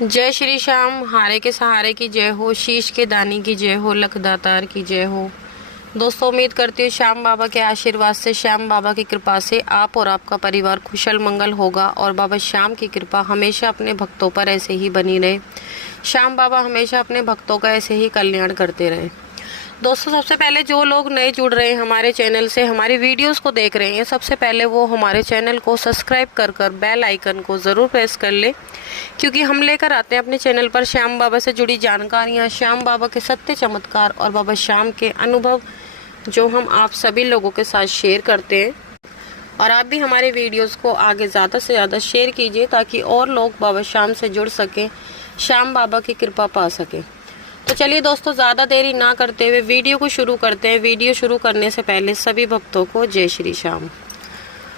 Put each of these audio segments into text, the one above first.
जय श्री श्याम। हारे के सहारे की जय हो, शीश के दानी की जय हो, लख दातार की जय हो। दोस्तों, उम्मीद करती हूँ श्याम बाबा के आशीर्वाद से, श्याम बाबा की कृपा से आप और आपका परिवार कुशल मंगल होगा और बाबा श्याम की कृपा हमेशा अपने भक्तों पर ऐसे ही बनी रहे। श्याम बाबा हमेशा अपने भक्तों का ऐसे ही कल्याण करते रहे। दोस्तों, सबसे पहले जो लोग नए जुड़ रहे हैं हमारे चैनल से, हमारी वीडियोस को देख रहे हैं, सबसे पहले वो हमारे चैनल को सब्सक्राइब कर बेल आइकन को ज़रूर प्रेस कर ले, क्योंकि हम लेकर आते हैं अपने चैनल पर श्याम बाबा से जुड़ी जानकारियाँ, श्याम बाबा के सत्य चमत्कार और बाबा श्याम के अनुभव जो हम आप सभी लोगों के साथ शेयर करते हैं। और आप भी हमारे वीडियोस को आगे ज़्यादा से ज़्यादा शेयर कीजिए ताकि और लोग बाबा श्याम से जुड़ सकें, श्याम बाबा की कृपा पा सकें। तो चलिए दोस्तों, ज़्यादा देरी ना करते हुए वीडियो को शुरू करते हैं। वीडियो शुरू करने से पहले सभी भक्तों को जय श्री श्याम।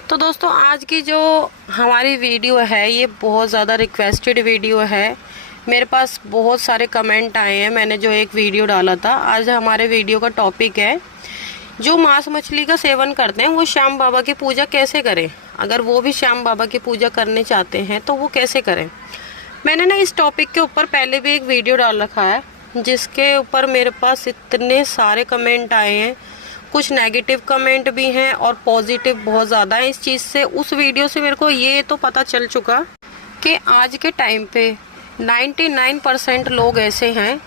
तो दोस्तों, आज की जो हमारी वीडियो है ये बहुत ज़्यादा रिक्वेस्टेड वीडियो है। मेरे पास बहुत सारे कमेंट आए हैं मैंने जो एक वीडियो डाला था। आज हमारे वीडियो का टॉपिक है, जो मांस मछली का सेवन करते हैं वो श्याम बाबा की पूजा कैसे करें। अगर वो भी श्याम बाबा की पूजा करने चाहते हैं तो वो कैसे करें। मैंने ना इस टॉपिक के ऊपर पहले भी एक वीडियो डाल रखा है, जिसके ऊपर मेरे पास इतने सारे कमेंट आए हैं। कुछ नेगेटिव कमेंट भी हैं और पॉजिटिव बहुत ज़्यादा है। इस चीज़ से, उस वीडियो से मेरे को ये तो पता चल चुका कि आज के टाइम पे 99% लोग ऐसे हैं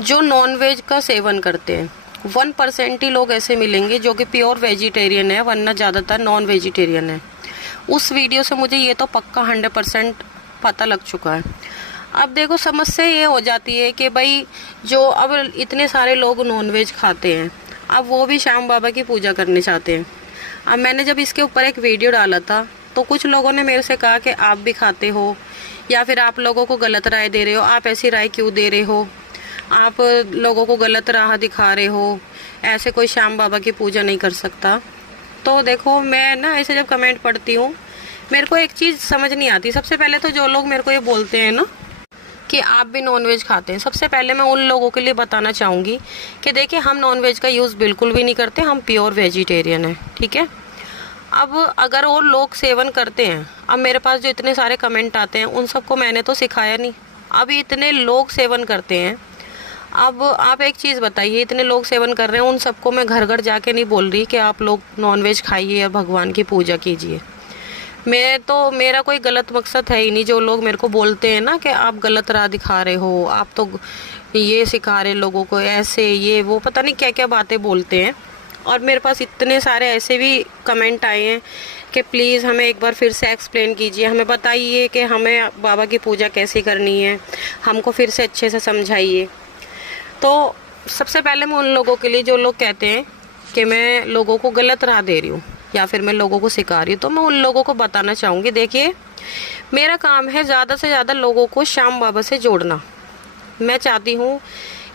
जो नॉनवेज का सेवन करते हैं। 1% ही लोग ऐसे मिलेंगे जो कि प्योर वेजिटेरियन है, वरना ज़्यादातर नॉन वेजिटेरियन है। उस वीडियो से मुझे ये तो पक्का 100% पता लग चुका है। अब देखो, समस्या ये हो जाती है कि भाई जो अब इतने सारे लोग नॉनवेज खाते हैं, अब वो भी श्याम बाबा की पूजा करने चाहते हैं। अब मैंने जब इसके ऊपर एक वीडियो डाला था तो कुछ लोगों ने मेरे से कहा कि आप भी खाते हो, या फिर आप लोगों को गलत राय दे रहे हो, आप ऐसी राय क्यों दे रहे हो, आप लोगों को गलत राह दिखा रहे हो, ऐसे कोई श्याम बाबा की पूजा नहीं कर सकता। तो देखो, मैं ना ऐसे जब कमेंट पढ़ती हूँ मेरे को एक चीज़ समझ नहीं आती। सबसे पहले तो जो लोग मेरे को ये बोलते हैं ना कि आप भी नॉनवेज खाते हैं, सबसे पहले मैं उन लोगों के लिए बताना चाहूँगी कि देखिए, हम नॉनवेज का यूज़ बिल्कुल भी नहीं करते, हम प्योर वेजिटेरियन हैं, ठीक है। अब अगर और लोग सेवन करते हैं, अब मेरे पास जो इतने सारे कमेंट आते हैं उन सबको मैंने तो सिखाया नहीं, अभी इतने लोग सेवन करते हैं। अब आप एक चीज़ बताइए, इतने लोग सेवन कर रहे हैं, उन सबको मैं घर घर जाके नहीं बोल रही कि आप लोग नॉनवेज खाइए या भगवान की पूजा कीजिए। मेरा कोई गलत मकसद है ही नहीं। जो लोग मेरे को बोलते हैं ना कि आप गलत राह दिखा रहे हो, आप तो ये सिखा रहे लोगों को, ऐसे ये वो पता नहीं क्या क्या बातें बोलते हैं। और मेरे पास इतने सारे ऐसे भी कमेंट आए हैं कि प्लीज़ हमें एक बार फिर से एक्सप्लेन कीजिए, हमें बताइए कि हमें बाबा की पूजा कैसे करनी है, हमको फिर से अच्छे से समझाइए। तो सबसे पहले मैं उन लोगों के लिए, जो लोग कहते हैं कि मैं लोगों को गलत राह दे रही हूँ या फिर मैं लोगों को सिखा रही हूँ, तो मैं उन लोगों को बताना चाहूँगी, देखिए, मेरा काम है ज़्यादा से ज़्यादा लोगों को श्याम बाबा से जोड़ना। मैं चाहती हूँ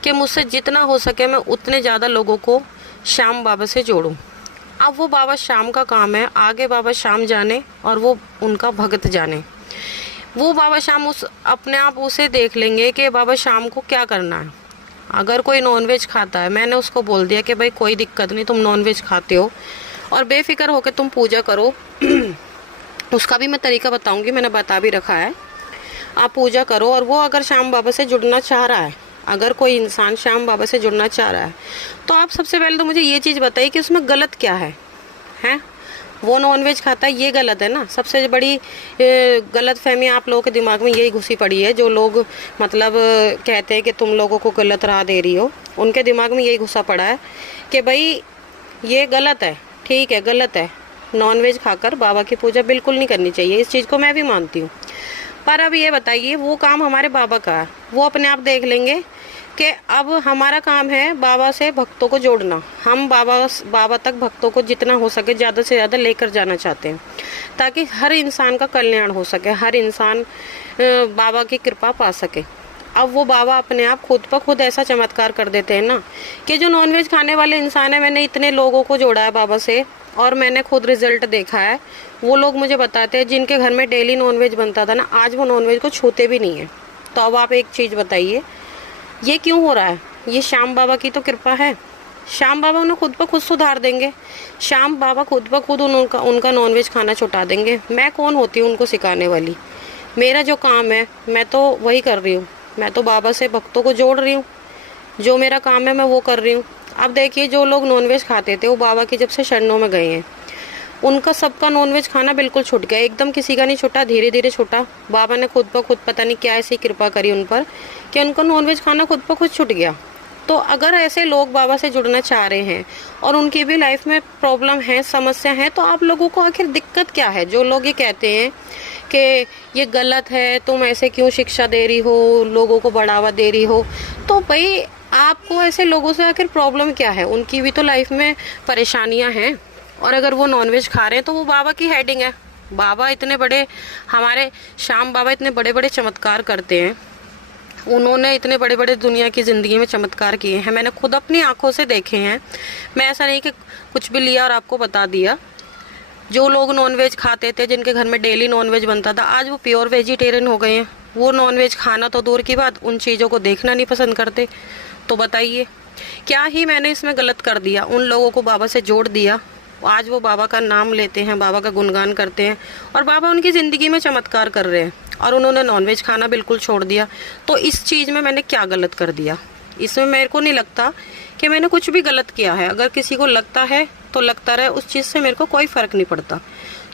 कि मुझसे जितना हो सके मैं उतने ज़्यादा लोगों को श्याम बाबा से जोड़ूँ। अब वो बाबा श्याम का काम है, आगे बाबा श्याम जाने और वो उनका भगत जाने। वो बाबा श्याम अपने आप उसे देख लेंगे कि बाबा श्याम को क्या करना है। अगर कोई नॉनवेज खाता है, मैंने उसको बोल दिया कि भाई कोई दिक्कत नहीं, तुम नॉनवेज खाते हो और बेफिक्र होकर तुम पूजा करो। उसका भी मैं तरीका बताऊंगी, मैंने बता भी रखा है। आप पूजा करो, और वो अगर श्याम बाबा से जुड़ना चाह रहा है, अगर कोई इंसान श्याम बाबा से जुड़ना चाह रहा है, तो आप सबसे पहले तो मुझे ये चीज़ बताइए कि उसमें गलत क्या है। हैं, वो नॉनवेज खाता है, ये गलत है ना। सबसे बड़ी गलत फहमी आप लोगों के दिमाग में यही घुसी पड़ी है। जो लोग मतलब कहते हैं कि तुम लोगों को गलत राह दे रही हो, उनके दिमाग में यही घुसा पड़ा है कि भाई ये गलत है, ठीक है, गलत है, नॉनवेज खाकर बाबा की पूजा बिल्कुल नहीं करनी चाहिए। इस चीज़ को मैं भी मानती हूँ, पर अब ये बताइए, वो काम हमारे बाबा का है, वो अपने आप देख लेंगे कि अब हमारा काम है बाबा से भक्तों को जोड़ना। हम बाबा तक भक्तों को जितना हो सके ज़्यादा से ज़्यादा लेकर जाना चाहते हैं, ताकि हर इंसान का कल्याण हो सके, हर इंसान बाबा की कृपा पा सके। अब वो बाबा अपने आप खुद पर खुद ऐसा चमत्कार कर देते हैं ना कि जो नॉनवेज खाने वाले इंसान है, मैंने इतने लोगों को जोड़ा है बाबा से और मैंने खुद रिजल्ट देखा है। वो लोग मुझे बताते हैं जिनके घर में डेली नॉनवेज बनता था ना, आज वो नॉनवेज को छूते भी नहीं है। तो अब आप एक चीज़ बताइए, ये क्यों हो रहा है? ये श्याम बाबा की तो कृपा है। श्याम बाबा उन्हें खुद पर खुद सुधार देंगे। श्याम बाबा खुद ब खुद उनका नॉनवेज खाना छुटा देंगे। मैं कौन होती हूँ उनको सिखाने वाली? मेरा जो काम है मैं तो वही कर रही हूँ, मैं तो बाबा से भक्तों को जोड़ रही हूँ, जो मेरा काम है मैं वो कर रही हूँ। अब देखिए, जो लोग नॉनवेज खाते थे वो बाबा की जब से शरणों में गए हैं, उनका सबका नॉनवेज खाना बिल्कुल छूट गया, एकदम किसी का नहीं छूटा, धीरे धीरे छूटा। बाबा ने खुद ब खुद पता नहीं क्या ऐसी कृपा करी उन पर कि उनको नॉनवेज खाना खुद ब खुद छूट गया। तो अगर ऐसे लोग बाबा से जुड़ना चाह रहे हैं और उनकी भी लाइफ में प्रॉब्लम है, समस्या है, तो आप लोगों को आखिर दिक्कत क्या है? जो लोग ये कहते हैं कि ये गलत है, तुम ऐसे क्यों शिक्षा दे रही हो, लोगों को बढ़ावा दे रही हो, तो भाई आपको ऐसे लोगों से आखिर प्रॉब्लम क्या है? उनकी भी तो लाइफ में परेशानियां हैं, और अगर वो नॉनवेज खा रहे हैं तो वो बाबा की हेडिंग है। बाबा इतने बड़े, हमारे श्याम बाबा इतने बड़े बड़े चमत्कार करते हैं, उन्होंने इतने बड़े बड़े दुनिया की ज़िंदगी में चमत्कार किए हैं, मैंने खुद अपनी आंखों से देखे हैं। मैं ऐसा नहीं कि कुछ भी लिया और आपको बता दिया। जो लोग नॉनवेज खाते थे, जिनके घर में डेली नॉनवेज बनता था, आज वो प्योर वेजिटेरियन हो गए हैं। वो नॉनवेज खाना तो दूर की बात, उन चीज़ों को देखना नहीं पसंद करते। तो बताइए, क्या ही मैंने इसमें गलत कर दिया? उन लोगों को बाबा से जोड़ दिया, आज वो बाबा का नाम लेते हैं, बाबा का गुणगान करते हैं, और बाबा उनकी ज़िंदगी में चमत्कार कर रहे हैं, और उन्होंने नॉनवेज खाना बिल्कुल छोड़ दिया। तो इस चीज़ में मैंने क्या गलत कर दिया? इसमें मेरे को नहीं लगता कि मैंने कुछ भी गलत किया है। अगर किसी को लगता है तो लगता रहे, उस चीज़ से मेरे को कोई फ़र्क नहीं पड़ता।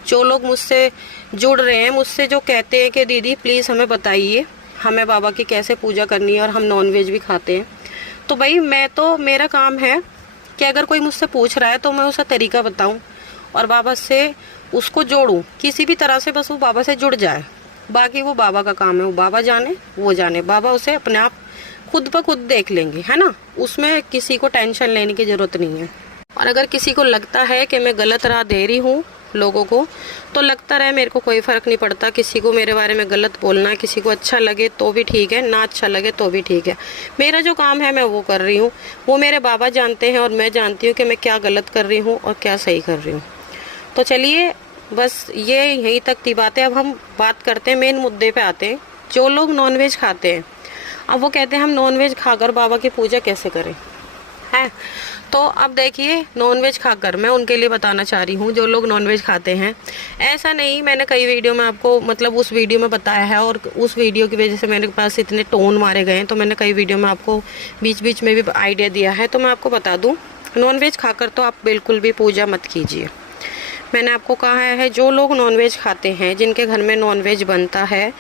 जो लोग मुझसे जुड़ रहे हैं, मुझसे जो कहते हैं कि दीदी प्लीज़ हमें बताइए हमें बाबा की कैसे पूजा करनी है, और हम नॉनवेज भी खाते हैं, तो भाई मेरा काम है कि अगर कोई मुझसे पूछ रहा है तो मैं उसका तरीका बताऊं और बाबा से उसको जोड़ूं, किसी भी तरह से बस वो बाबा से जुड़ जाए। बाकी वो बाबा का काम है, वो बाबा जाने, वो जाने, बाबा उसे अपने आप खुद ब खुद देख लेंगे, है ना। उसमें किसी को टेंशन लेने की ज़रूरत नहीं है। और अगर किसी को लगता है कि मैं गलत राह दे रही हूँ लोगों को, तो लगता रहे, मेरे को कोई फ़र्क नहीं पड़ता। किसी को मेरे बारे में गलत बोलना, किसी को अच्छा लगे तो भी ठीक है, ना अच्छा लगे तो भी ठीक है। मेरा जो काम है मैं वो कर रही हूँ, वो मेरे बाबा जानते हैं, और मैं जानती हूँ कि मैं क्या गलत कर रही हूँ और क्या सही कर रही हूँ। तो चलिए, बस ये यहीं तक थी बातें। अब हम बात करते हैं, मेन मुद्दे पे आते हैं। जो लोग नॉनवेज खाते हैं, अब वो कहते हैं हम नॉनवेज खाकर बाबा की पूजा कैसे करें, है। तो अब देखिए, नॉनवेज खाकर मैं उनके लिए बताना चाह रही हूँ जो लोग नॉनवेज खाते हैं। ऐसा नहीं, मैंने कई वीडियो में आपको, मतलब उस वीडियो में बताया है, और उस वीडियो की वजह से मेरे पास इतने टोन मारे गए हैं, तो मैंने कई वीडियो में आपको बीच बीच में भी आइडिया दिया है। तो मैं आपको बता दूँ, नॉनवेज खाकर तो आप बिल्कुल भी पूजा मत कीजिए। मैंने आपको कहा है, जो लोग नॉनवेज खाते हैं, जिनके घर में नॉनवेज बनता है,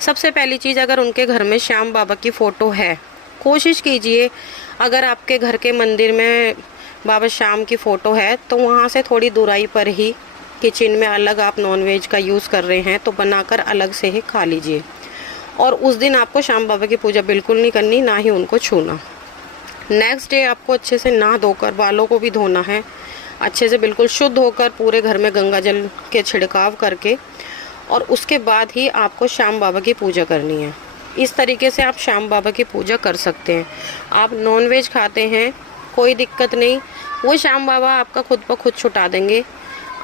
सबसे पहली चीज़, अगर उनके घर में श्याम बाबा की फ़ोटो है, कोशिश कीजिए, अगर आपके घर के मंदिर में बाबा श्याम की फ़ोटो है तो वहाँ से थोड़ी दूराई पर ही किचन में अलग आप नॉनवेज का यूज़ कर रहे हैं तो बनाकर अलग से ही खा लीजिए। और उस दिन आपको श्याम बाबा की पूजा बिल्कुल नहीं करनी, ना ही उनको छूना। नेक्स्ट डे आपको अच्छे से नहा धोकर, बालों को भी धोना है अच्छे से, बिल्कुल शुद्ध होकर, पूरे घर में गंगा जल के छिड़काव करके, और उसके बाद ही आपको श्याम बाबा की पूजा करनी है। इस तरीके से आप श्याम बाबा की पूजा कर सकते हैं। आप नॉनवेज खाते हैं, कोई दिक्कत नहीं, वो श्याम बाबा आपका खुद ब खुद छुटा देंगे।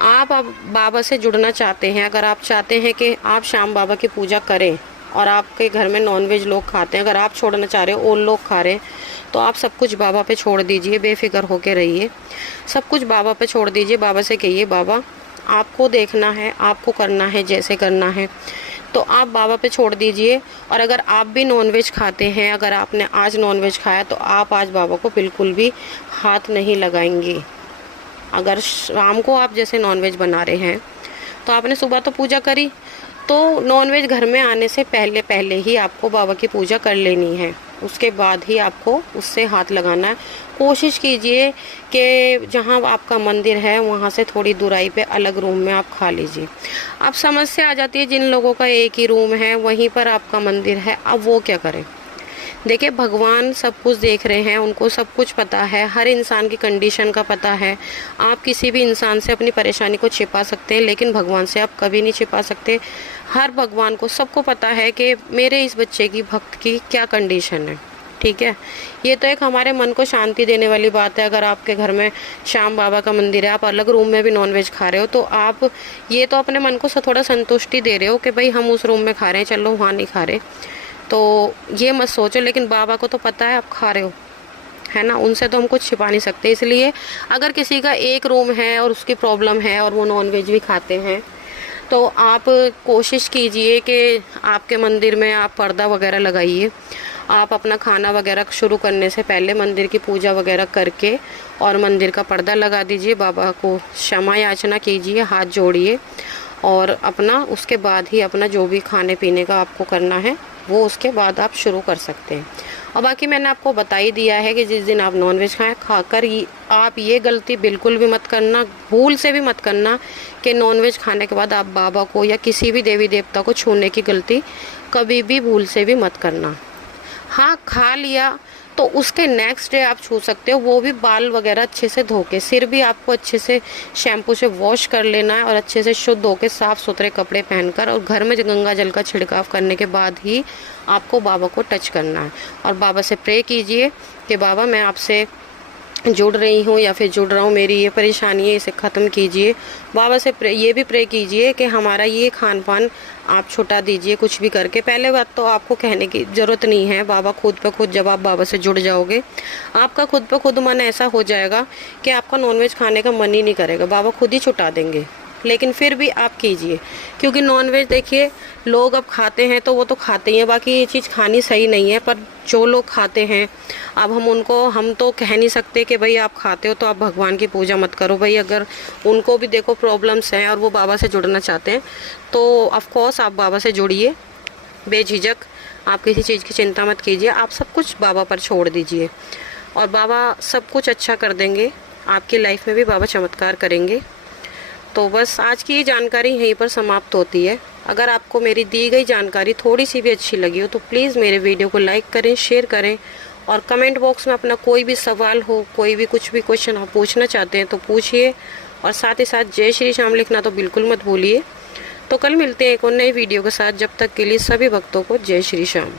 आप अब बाबा से जुड़ना चाहते हैं, अगर आप चाहते हैं कि आप श्याम बाबा की पूजा करें, और आपके घर में नॉनवेज लोग खाते हैं, अगर आप छोड़ना चाह रहे हो और लोग खा रहे हैं, तो आप सब कुछ बाबा पे छोड़ दीजिए, बेफिक्र होके रहिए, सब कुछ बाबा पे छोड़ दीजिए। बाबा से कहिए, बाबा आपको देखना है, आपको करना है, जैसे करना है तो आप बाबा पे छोड़ दीजिए। और अगर आप भी नॉनवेज खाते हैं, अगर आपने आज नॉनवेज खाया, तो आप आज बाबा को बिल्कुल भी हाथ नहीं लगाएंगे। अगर शाम को आप जैसे नॉनवेज बना रहे हैं, तो आपने सुबह तो पूजा करी, तो नॉनवेज घर में आने से पहले पहले ही आपको बाबा की पूजा कर लेनी है, उसके बाद ही आपको उससे हाथ लगाना है। कोशिश कीजिए कि जहाँ आपका मंदिर है वहाँ से थोड़ी दूराई पे अलग रूम में आप खा लीजिए। अब समस्या आ जाती है, जिन लोगों का एक ही रूम है, वहीं पर आपका मंदिर है, अब वो क्या करें। देखिए, भगवान सब कुछ देख रहे हैं, उनको सब कुछ पता है, हर इंसान की कंडीशन का पता है। आप किसी भी इंसान से अपनी परेशानी को छिपा सकते हैं, लेकिन भगवान से आप कभी नहीं छिपा सकते। हर भगवान को सबको पता है कि मेरे इस बच्चे की, भक्त की क्या कंडीशन है, ठीक है। ये तो एक हमारे मन को शांति देने वाली बात है। अगर आपके घर में श्याम बाबा का मंदिर है, आप अलग रूम में भी नॉनवेज खा रहे हो, तो आप ये तो अपने मन को थोड़ा संतुष्टि दे रहे हो कि भाई हम उस रूम में खा रहे हैं, चलो वहाँ नहीं खा रहे, तो ये मत सोचो। लेकिन बाबा को तो पता है आप खा रहे हो, है ना, उनसे तो हम कुछ छिपा नहीं सकते। इसलिए अगर किसी का एक रूम है और उसकी प्रॉब्लम है और वो नॉनवेज भी खाते हैं, तो आप कोशिश कीजिए कि आपके मंदिर में आप पर्दा वगैरह लगाइए। आप अपना खाना वगैरह शुरू करने से पहले मंदिर की पूजा वगैरह करके और मंदिर का पर्दा लगा दीजिए। बाबा को क्षमा याचना कीजिए, हाथ जोड़िए और अपना उसके बाद ही अपना जो भी खाने पीने का आपको करना है वो उसके बाद आप शुरू कर सकते हैं। और बाकी मैंने आपको बता ही दिया है कि जिस दिन आप नॉनवेज खाएं, खाकर आप ये गलती बिल्कुल भी मत करना, भूल से भी मत करना कि नॉनवेज खाने के बाद आप बाबा को या किसी भी देवी देवता को छूने की गलती कभी भी भूल से भी मत करना। हाँ, खा लिया तो उसके नेक्स्ट डे आप छू सकते हो, वो भी बाल वगैरह अच्छे से धो के। सिर भी आपको अच्छे से शैम्पू से वॉश कर लेना है और अच्छे से शुद्ध धो के साफ़ सुथरे कपड़े पहनकर और घर में गंगा जल का छिड़काव करने के बाद ही आपको बाबा को टच करना है। और बाबा से प्रे कीजिए कि बाबा मैं आपसे जुड़ रही हूँ या फिर जुड़ रहा हूँ, मेरी ये परेशानी है, इसे ख़त्म कीजिए। बाबा से ये भी प्रे कीजिए कि हमारा ये खान पान आप छुटा दीजिए कुछ भी करके। पहले बात तो आपको कहने की ज़रूरत नहीं है, बाबा खुद पे खुद, जब आप बाबा से जुड़ जाओगे आपका खुद पे खुद मन ऐसा हो जाएगा कि आपका नॉनवेज खाने का मन ही नहीं करेगा, बाबा खुद ही छुटा देंगे। लेकिन फिर भी आप कीजिए, क्योंकि नॉनवेज देखिए लोग अब खाते हैं तो वो तो खाते ही हैं, बाकी ये चीज़ खानी सही नहीं है। पर जो लोग खाते हैं अब हम तो कह नहीं सकते कि भाई आप खाते हो तो आप भगवान की पूजा मत करो। भाई अगर उनको भी देखो प्रॉब्लम्स हैं और वो बाबा से जुड़ना चाहते हैं तो ऑफ कोर्स आप बाबा से जुड़िए बेझिझक। आप किसी चीज़ की चिंता मत कीजिए, आप सब कुछ बाबा पर छोड़ दीजिए और बाबा सब कुछ अच्छा कर देंगे। आपकी लाइफ में भी बाबा चमत्कार करेंगे। तो बस आज की ये जानकारी यहीं पर समाप्त होती है। अगर आपको मेरी दी गई जानकारी थोड़ी सी भी अच्छी लगी हो तो प्लीज़ मेरे वीडियो को लाइक करें, शेयर करें और कमेंट बॉक्स में अपना कोई भी सवाल हो, कोई भी कुछ भी क्वेश्चन आप पूछना चाहते हैं तो पूछिए। और साथ ही साथ जय श्री श्याम लिखना तो बिल्कुल मत भूलिए। तो कल मिलते हैं एक और नई वीडियो के साथ। जब तक के लिए सभी भक्तों को जय श्री श्याम।